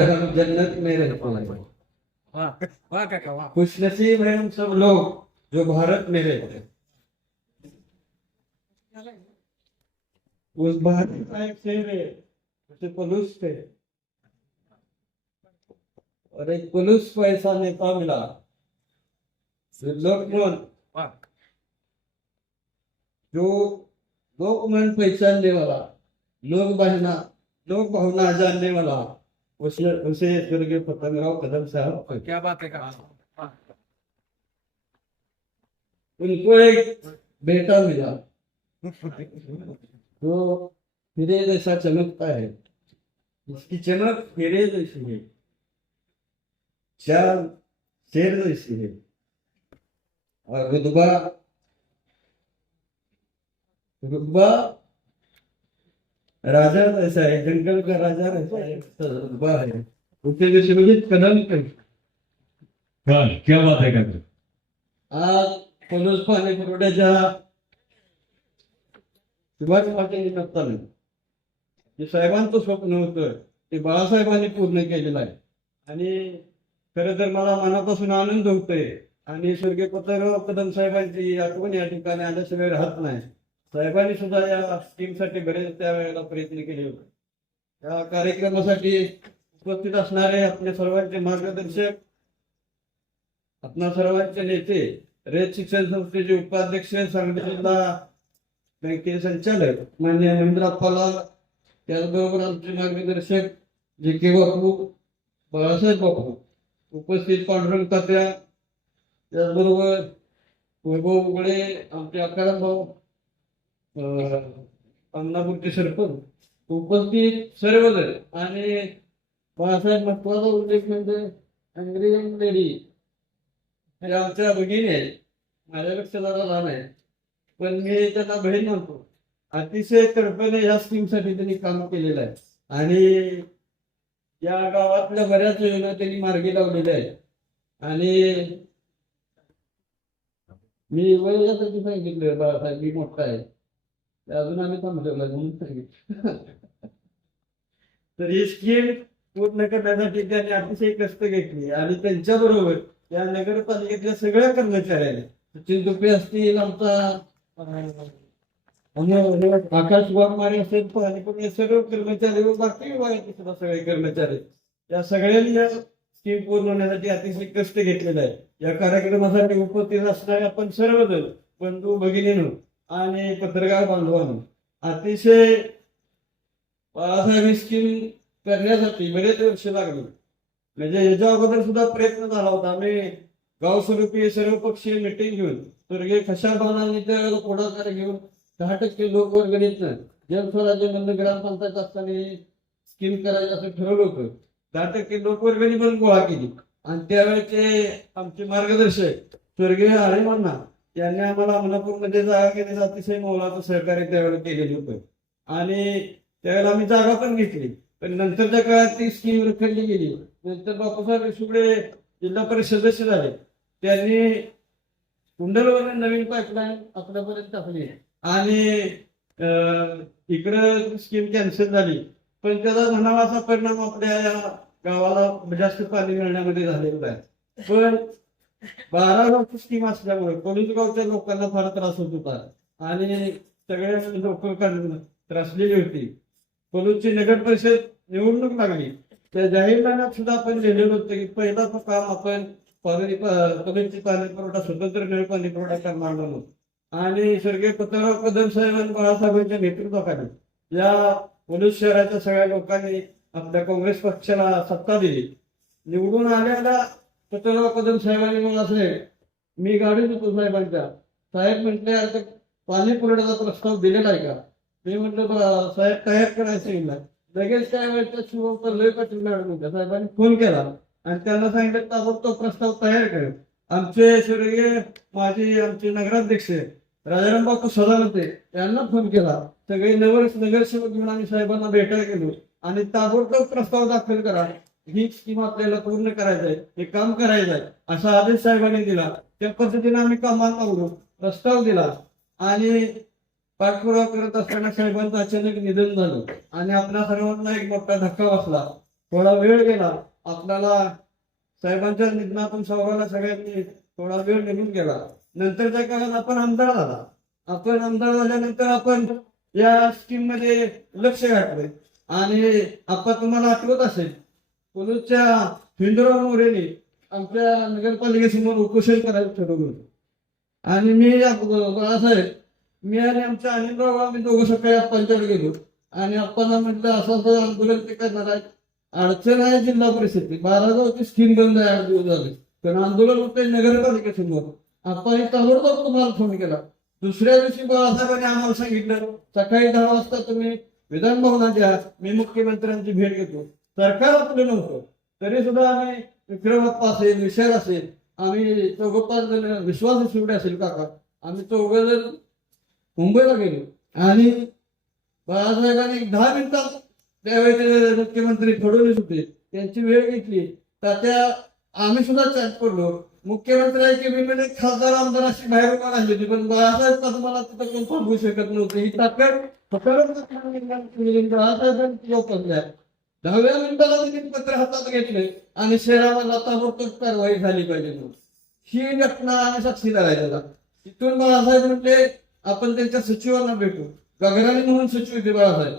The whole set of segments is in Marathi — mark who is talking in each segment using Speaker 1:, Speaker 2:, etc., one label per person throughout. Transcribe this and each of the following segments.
Speaker 1: जन्नत में रहते हैं।
Speaker 2: वाह वाह काका वाह।
Speaker 1: खुश नसीब है हम सब लोग जो भारत में रहते हैं उस भारत का एक शेर है उसे पुलुस थे और एक पुलुस को ऐसा नेता मिला लोकमन जो लोक मन पहचानने वाला लोक बहना लोक भावना जानने वाला। उसे उसे स्वर्गीय पतंगराव कदम साहब
Speaker 2: क्या बात है काका वाह
Speaker 1: उनको एक बेटा मिला। जो हीरे जैसा चमकता है। इसकी चमक हीरे जैसी है। चाल शेर जैसी है। और रुतबा रुतबा राजा जैसा है जंगल का राजा रहता है। ऐसा रुतबा है। उसके कदम
Speaker 3: क्या बात है काका?
Speaker 1: आज पोलीस पाणी पुरवठ्याच्या सुभाष पाटील निमित्तानं जे साहेबांचं स्वप्न होतं ते बाळासाहेबांनी पूर्ण केलेलं आहे. आणि खरं तर मला मनापासून आनंद होतोय. आणि स्वर्गीय पत्रराव कदम साहेबांची आठवण या ठिकाणी आल्याशिवाय राहत नाही. साहेबांनी सुद्धा या स्कीमसाठी बरेच त्यावेळेला प्रयत्न केले होते. या कार्यक्रमासाठी उपस्थित असणारे आपले सर्वांचे मार्गदर्शक आपणा सर्वांचे नेते रेत शिक्षण संस्थेचे उपाध्यक्ष सांगली जिल्हा बँकेचे संचालक मान्य महेंद्र अप्पालाल त्याचबरोबर आमचे मार्गदर्शक जे के बापू बाळासाहेब बापू उपस्थित पांडुरंग तात्या त्याचबरोबर वैभव उगडे आमचे अकारण भाऊ अमनापूरचे सरपंच उपस्थित सर्वजण. आणि बाळासाहेब महत्त्वाचा उल्लेख म्हणजे अंग्रेजन लेडी. हे आमच्या भगिनी आहेत. माझ्यापेक्षा जरा लहान आहे पण मी त्यांना बहीण म्हणतो. अतिशय तडफेने या स्कीमसाठी त्यांनी काम केलेलं आहे. आणि या गावातल्या बऱ्याच योजना त्यांनी मार्गी लावलेल्या आहेत. आणि मी वयासाठी सांगितलं बाळासाहेब मी मोठा आहे. अजून आम्ही थांबलेलो म्हणून सांगितलं तर. ही स्कीम पूर्ण करण्यासाठी त्यांनी अतिशय कष्ट घेतली आणि त्यांच्या बरोबर या नगरपालिकेतल्या सगळ्या कर्मचाऱ्यांनी सचिन दुपे असतील आमचा आकाश वाघमारे असेल पाणी पण हे सर्व कर्मचारी व बाकी विभागाचे सुद्धा सगळे कर्मचारी. या सगळ्यांनी या स्कीम पूर्ण होण्यासाठी अतिशय कष्ट घेतलेला आहे या कार्यक्रमासाठी उपस्थित असणारे आपण सर्वजण बंधू भगिनीनो आणि पत्रकार बांधवांनो अतिशय बाळासाहेब स्कीम करण्यासाठी बरेच वर्ष लागली. म्हणजे याच्या अगोदर सुद्धा प्रयत्न झाला होता. आम्ही गाव स्वरूपी सर्व मिटिंग घेऊन स्वर्गीय खशाबानांनी तर पुढाकार घेऊन दहा टक्के लोक वर्गणीतनं जलस्वराज्य मंद ग्रामपंचायत असताना स्कीम करायचं असं ठरवलं होतं. दहा टक्के लोक वर्गणी पण गोळा केली. आणि त्यावेळेचे आमचे मार्गदर्शक स्वर्गीय आरेमांना त्यांनी आम्हाला अमलापूरमध्ये जागा घेण्याचं अतिशय मोलाचं सहकार्य त्यावेळेला केलेलं होतं. आणि त्यावेळेला आम्ही जागा पण घेतली. पण नंतरच्या काळात ती स्कीम रखडली गेली. नंतर बापूसाहेब विसुगडे जिल्हा परिषद सदस्य झाले. त्यांनी कुंडलवर नवीन पाईपलाईन आपल्यापर्यंत टाकली आणि इकडं स्कीम कॅन्सल झाली. पण त्याचा म्हणावाचा परिणाम आपल्या या गावाला जास्त पाणी मिळण्यामध्ये झालेला आहे. पण बारा लोक स्कीम असल्यामुळे कोळीगावच्या लोकांना फार त्रास होत होता. आणि सगळे लोक त्रासलेली होती. कोलूची नगर परिषद निवडणूक लागली. त्या जाहीरनाम्यात सुद्धा आपण लिहिलेलं होतं की पहिला तो काम आपण पाणी कोलूची पाणी पुरवठा स्वतंत्र नळ पाणी पुरवठा करणार म्हणून. आणि स्वर्गीय पत्रराव कदम साहेब आणि बाळासाहेबांच्या नेतृत्वाखाली या पोलीस शहराच्या सगळ्या लोकांनी आपल्या काँग्रेस पक्षाला सत्ता दिली. निवडून आल्याला पत्रराव कदम साहेबांनी मग असे मी गाडी देतो साहेबांच्या. साहेब म्हटले आता पाणी पुरवठ्याचा प्रस्ताव दिलेला आहे का? मी म्हटलं साहेब तयार करायचं आहे ना. लगेच त्यावेळेच्या शिव पल्लवी पाटील मॅडम होत्या साहेबांनी फोन केला आणि त्यांना सांगितलं ताबडतोब प्रस्ताव तयार कर. आमचे स्वर्गीय माजी आमचे नगराध्यक्ष राजाराम बापू सदानते यांना फोन केला. सगळे नगर नगरसेवक घेऊन आम्ही साहेबांना भेटायला गेलो. आणि ताबडतोब प्रस्ताव दाखल करा. ही स्कीम आपल्याला पूर्ण करायचं आहे हे काम करायचं आहे असा आदेश साहेबांनी दिला. त्या पद्धतीने आम्ही कामाला लावलो प्रस्ताव दिला आणि पाठपुरावा करत असताना साहेबांचं अचानक निधन झालं आणि आपल्या सर्वांना एक मोठा धक्का बसला. थोडा वेळ गेला आपल्याला साहेबांच्या निधनातून सर्वांना सगळ्यांनी थोडा वेळ निघून गेला. नंतरच्या काळात आपण आमदार झाला. आपण आमदार झाल्यानंतर आपण या स्कीममध्ये लक्ष घातले आणि आपण तुम्हाला आठवत असेल पुलूच्या हिंदुराव मोरेने आमच्या नगरपालिकेसमोर उपोषण करायचं ठरवलं होतं. आणि मी असं बाळासाहेब मी आणि आमच्या अनिलराव आम्ही दोघं सकाळी आप्पांच्याकडे गेलो. आणि आप्पांना म्हटलं असं असं आंदोलन ते करणार आहे अडचण आहे जिल्हा परिषदेची. बारागावची स्कीम बंद आहे आठ दिवस झाले. कारण आंदोलन होते नगरपालिकेसमोर. आपण ताबडतोब तुम्हाला फोन केला. दुसऱ्या दिवशी बाळासाहेबांनी आम्हाला सांगितलं सकाळी दहा वाजता तुम्ही विधान भवनात या. मी मुख्यमंत्र्यांची भेट घेतो. सरकार आपलं नव्हतं तरी सुद्धा आम्ही विक्रमप्पा असेल विशाल असेल आम्ही चौघ पाच जण विश्वास शिवडे असेल काका आम्ही चौघ जण मुंबईला गेलो आणि बाळासाहेबांनी एक दहा मिनिटात त्यावेळी मुख्यमंत्री फडणवीस होते त्यांची वेळ घेतली तर त्या आम्ही सुद्धा चॅट पडलो मुख्यमंत्र्यांची विमान खासदार आमदार अशी बाहेर उभा राहिली होती पण बाळासाहेब तर मला तिथं कोण थांबवू शकत नव्हते ही ताकद बाळासाहेबांची वापरल्या दहाव्या मिनिटाला त्यांनी पत्र हातात घेतले आणि शहराला ताबडतोब कारवाई झाली पाहिजे म्हणून. ही घटना आम्ही साक्षीदार आहे त्याला तिथून बाळासाहेब म्हणले आपण त्यांच्या सचिवांना भेटू. गगराणी म्हणून सचिव होते बाळासाहेब.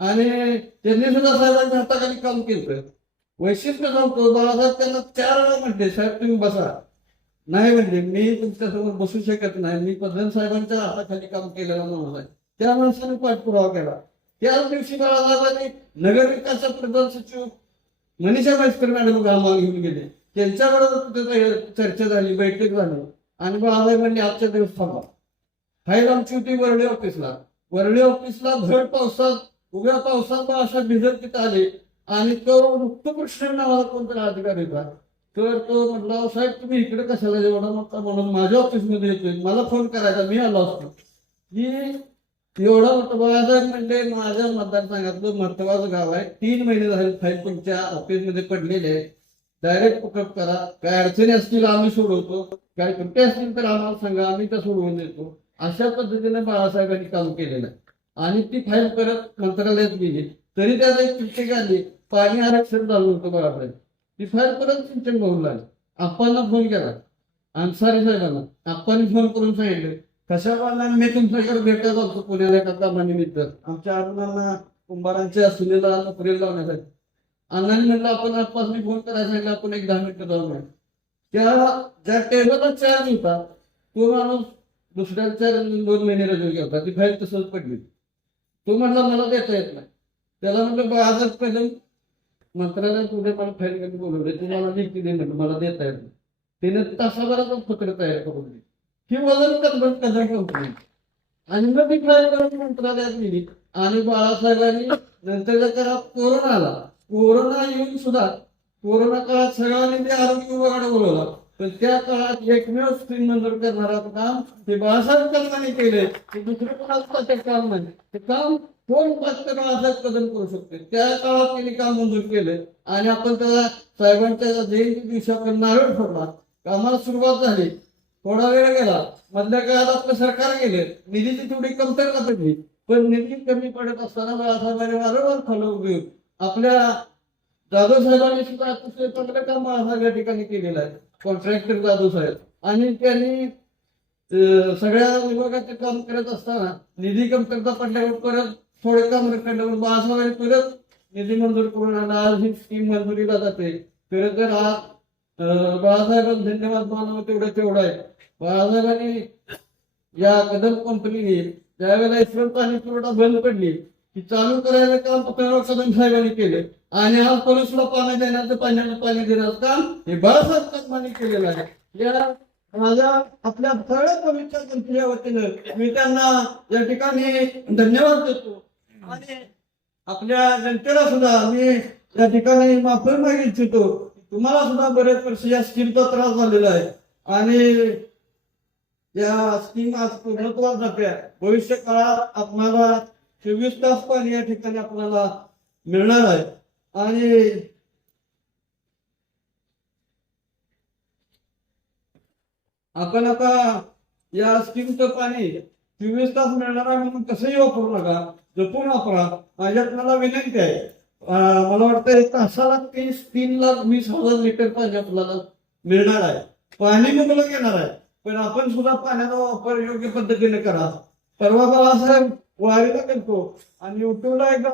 Speaker 1: आणि त्यांनी सुद्धा साहेबांच्या हाताखाली काम केलं वैशिष्ट्य सांगतो बाळासाहेब त्यांना चार वेळा म्हटले साहेब तुम्ही बसा. नाही म्हणजे मी तुमच्यासमोर बसू शकत नाही. मी पद्धन साहेबांच्या हाताखाली काम केलेला माणूस आहे. त्या माणसाने पाठपुरावा केला. त्याच दिवशी बाळासाहेबांनी नगर विकास प्रधान सचिव मनीषा भास्कर मॅडम गावाला घेऊन गेले. त्यांच्याबरोबर चर्चा झाली बैठक झाली. आणि बाळासाहेब म्हणले आजच्या दिवस थांबा. फाईल आमची होती वरळी ऑफिसला. वरळी ऑफिसला भर पावसात उभ्या पावसात बाळासाहेब भिजत तिथं आले. आणि तो मुक्तकृष्ण नावाला कोणतरी अधिकारी होता. तर तो म्हटला साहेब तुम्ही इकडे कशाला एवढा मोठा म्हणून माझ्या ऑफिसमध्ये येतोय मला फोन करायचा मी आलो असतो. की एवढं मोठा बाळासाहेब म्हणजे माझ्या मतदारसंघातलं महत्वाचं गाव आहे. तीन महिने झाले फाईल तुमच्या ऑफिसमध्ये पडलेले आहे डायरेक्ट पिकअप करा. काय अडचणी असतील आम्ही सोडवतो. काय कुठे असतील तर आम्हाला सांगा. आम्ही त्या सोडवून देतो. अशा पद्धतीने बाळासाहेबांनी काम केलेलं आहे. आणि ती फाईल परत मंत्रालयात गेली. तरी त्याला एक शिक्षक आली. पाणी आरक्षण चालू होतं बाळासाहेब. ती फाईल परत सिंचन भवनला आली. आप्पांना फोन केला. अन्सारी साहेबांना. आप्पांनी फोन करून सांगितलं. कशा मी तुमच्याकडे भेटत जातो पुण्याला एका कामानिमित्त आमच्या अरुणांना कुंभारांच्या सुनेला नोकरीला लावण्यासाठी अण्णांनी म्हटलं आपण आसपास फोन करायला सांगितलं आपण एक दहा मिनिटं जाऊन त्या ज्या टेबलला चार्ज होता तो माणूस दुसऱ्याच्या दोन महिने रजून होता. ती फाईल तसंच पडली. तो म्हटला मला देता येत नाही. त्याला म्हटलं आजच पहिलं मंत्रालयात पुढे मला फाईल करून बोलवले तुम्हाला लिखी दे म्हटलं मला देता येत नाही. त्याने तासाभरातच पत्र तयार करून दिली. ही वजन कदर कदर कंपनी आणि मग मी फाईल करून मंत्रालयात गेली आणि बाळासाहेबांनी नंतरच्या काळात कोरोना आला. कोरोना येऊन सुद्धा कोरोना काळात सगळ्यांनी ते आरोग्य विभागाने बोलवला. तर त्या काळात एकमेव स्क्रीन मंजूर घरात काम ते बाळासाहेब कदमाने केले ते दुसरं कोणाचं ते काम नाही. ते काम कोण फक्त बाळासाहेब कदम करू शकते त्या काळात त्यांनी काम मंजूर केले आणि आपण त्याला साहेबांच्या जयंती दिवशी आपण नारळ फोडला कामाला सुरुवात झाली. थोडा वेळ गेला. मधल्या काळात आपलं सरकार गेले. निधीची थोडी कमतरता पडली पण निधी कमी पडत असताना बाळासाहेबांनी वारंवार खालं उभी आपल्या जाधव साहेबांनी सुद्धा अतिशय चांगलं काम बाळासाहेब या ठिकाणी केलेलं आहे. कॉन्ट्रॅक्टर जाधव साहेब. आणि त्यांनी सगळ्या विभागाचे काम करत असताना निधी कमतरता पडल्यावर परत थोडे काम रखडल्यावर बाळासाहेबांनी परत निधी मंजूर करून आणि आज ही स्कीम मंजुरीला जाते. खरं तर आज बाळासाहेबांना धन्यवाद मानव तेवढं तेवढं आहे. बाळासाहेबांनी या कदम कंपनीने त्यावेळेला इस्रोत पाणी पुरवठा बंद पडली की चालू करायला काम पत्रराव कदम साहेबांनी केले. आणि आज पोलिसला पाणी देण्याचं पाण्याला पाणी देण्याचं काम हे बाळासाहेब कदमांनी केलेलं आहे. या माझ्या आपल्या सगळ्या पवित्र कंपनीच्या वतीनं मी त्यांना या ठिकाणी धन्यवाद देतो. आणि आपल्या जनतेला सुद्धा मी या ठिकाणी माफी मागू इच्छितो. तुम्हाला सुद्धा बरेच वर्ष या स्कीमचा त्रास झालेला आहे. आणि या स्कीम आज पूर्णत्वास जाते भविष्य काळात आपणाला चोवीस तास पाणी या ठिकाणी आपल्याला मिळणार आहे. आणि आपण आता या स्कीमचं पाणी चोवीस तास मिळणार आहे म्हणून कसंही वापरू नका. जपून वापरा. माझी आपल्याला विनंती आहे. मला वाटतं तासाला तीस तीन लाख वीस हजार लिटर पाणी आपल्याला मिळणार आहे. पाणी मुबलक येणार आहे? पण आपण सुद्धा पाण्याचा वापर योग्य पद्धतीने करा. परवा बाळासाहेब वारीला करतो आणि युट्यूबला एकदा